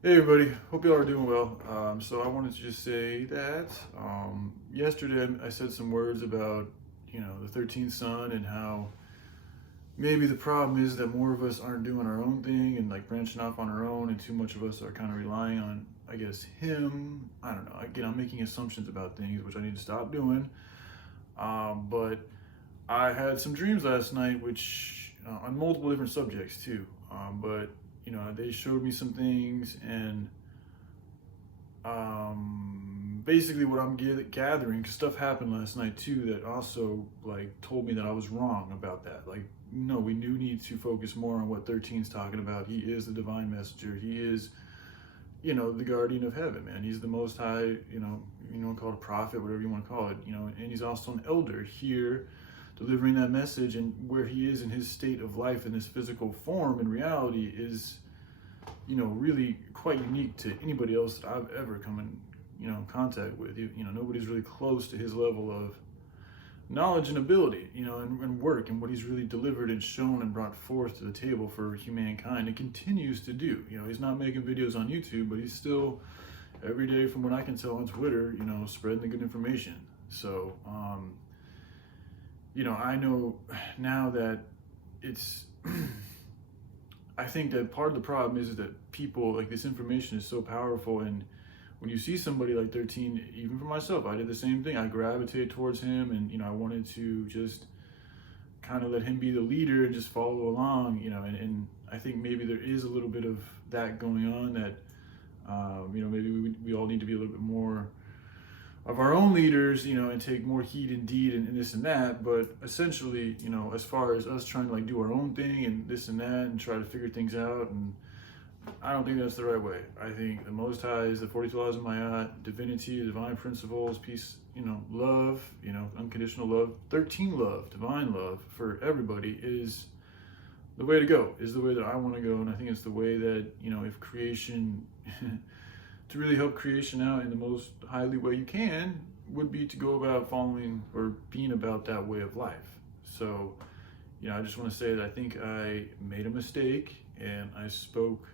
Hey everybody, hope y'all are doing well. So I wanted to just say that yesterday I said some words about, the 13th son and how maybe the problem is that more of us aren't doing our own thing and like branching off on our own, and too much of us are kind of relying on, I guess, him. I don't know. Again, I'm making assumptions about things, which I need to stop doing. But I had some dreams last night, which on multiple different subjects too. But they showed me some things, and basically what I'm gathering, because stuff happened last night too that also like told me that I was wrong about that. Like, no, we do need to focus more on what 13's talking about. He is the divine messenger. He is, the guardian of heaven, man. He's the most high, call it a prophet, whatever you want to call it, and he's also an elder here delivering that message. And where he is in his state of life in this physical form in reality is, really quite unique to anybody else that I've ever come in, contact with. Nobody's really close to his level of knowledge and ability, and work, and what he's really delivered and shown and brought forth to the table for humankind and continues to do. He's not making videos on YouTube, but he's still every day, from what I can tell on Twitter, spreading the good information. So, I know now that it's I think that part of the problem is that people, like, this information is so powerful, and when you see somebody like 13, even for myself, I did the same thing. I gravitate towards him, and I wanted to just kind of let him be the leader and just follow along, and I think maybe there is a little bit of that going on, that maybe we all need to be a little bit more of our own leaders, and take more heed and deed and this and that. But essentially, as far as us trying to like do our own thing and this and that and try to figure things out, and I don't think that's the right way. I think the Most High is the 42 laws of Ma'at, divinity, divine principles, peace, love, unconditional love, 13 love, divine love for everybody is the way to go, is the way that I want to go. And I think it's the way that, if creation, to really help creation out in the most highly way you can, would be to go about following or being about that way of life. So, I just want to say that I think I made a mistake and I spoke.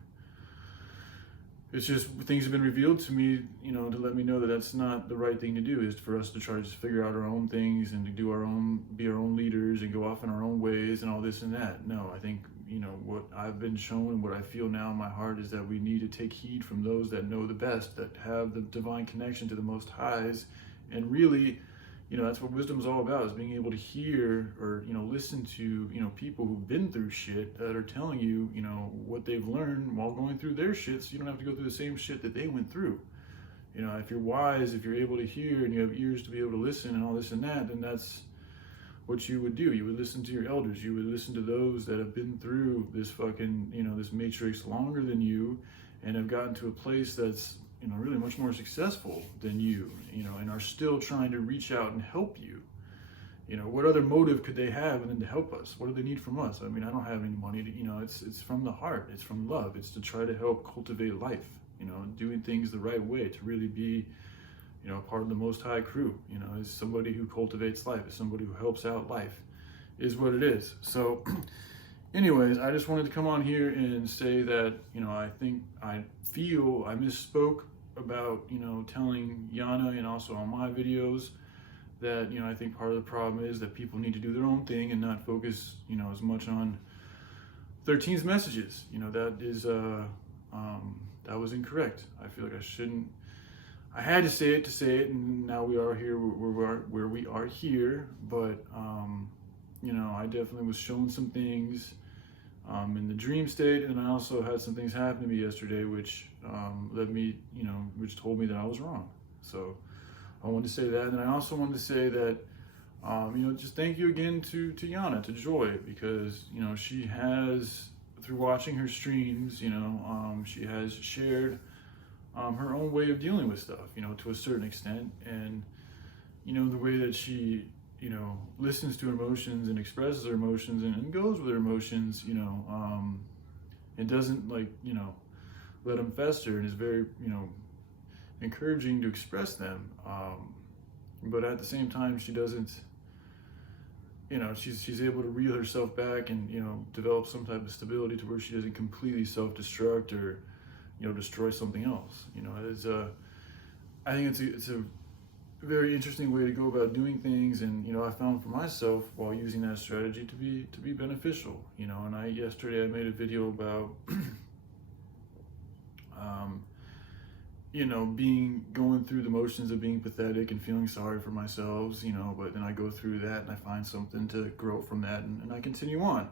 It's just things have been revealed to me, to let me know that that's not the right thing to do, is for us to try to just figure out our own things and to do our own, be our own leaders and go off in our own ways and all this and that. No, I think, what I've been shown and what I feel now in my heart is that we need to take heed from those that know the best, that have the divine connection to the Most Highs, and really, that's what wisdom is all about, is being able to hear or, listen to, people who've been through shit that are telling you, what they've learned while going through their shit, so you don't have to go through the same shit that they went through. If you're wise, if you're able to hear and you have ears to be able to listen and all this and that, then that's what you would do. You would listen to your elders. You would listen to those that have been through this fucking, this matrix longer than you and have gotten to a place that's, really much more successful than you, and are still trying to reach out and help you. What other motive could they have than to help us? What do they need from us? I mean, I don't have any money to, it's from the heart. It's from love. It's to try to help cultivate life, doing things the right way, to really be, part of the Most High crew, is somebody who cultivates life, is somebody who helps out life, is what it is. So anyways, I just wanted to come on here and say that, I think I feel I misspoke about, telling Yana, and also on my videos, that, I think part of the problem is that people need to do their own thing and not focus, as much on 13's messages. That is, that was incorrect. I feel like I had to say it, and now we are here where we are here. But, I definitely was shown some things in the dream state, and I also had some things happen to me yesterday, which led me, which told me that I was wrong. So I wanted to say that, and I also wanted to say that, just thank you again to Yana, to Joy, because she has, through watching her streams, she has shared her own way of dealing with stuff, to a certain extent, and the way that she listens to emotions and expresses her emotions, and goes with her emotions, and doesn't let them fester, and is very, encouraging to express them. But at the same time, she doesn't, she's able to reel herself back and, develop some type of stability to where she doesn't completely self-destruct or, destroy something else. I think it's a very interesting way to go about doing things, and I found for myself while using that strategy to be beneficial. And yesterday I made a video about going through the motions of being pathetic and feeling sorry for myself, but then I go through that and I find something to grow from that, and I continue on.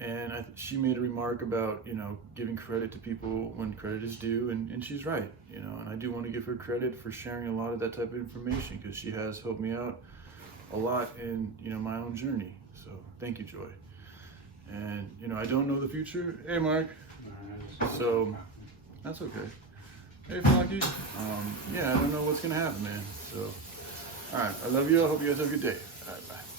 And she made a remark about, giving credit to people when credit is due, and she's right, and I do want to give her credit for sharing a lot of that type of information, because she has helped me out a lot in, my own journey. So thank you, Joy. And, I don't know the future. Hey, Mark. So that's okay. Hey, Funky. Yeah, I don't know what's going to happen, man. So, all right. I love you. I hope you guys have a good day. All right, bye.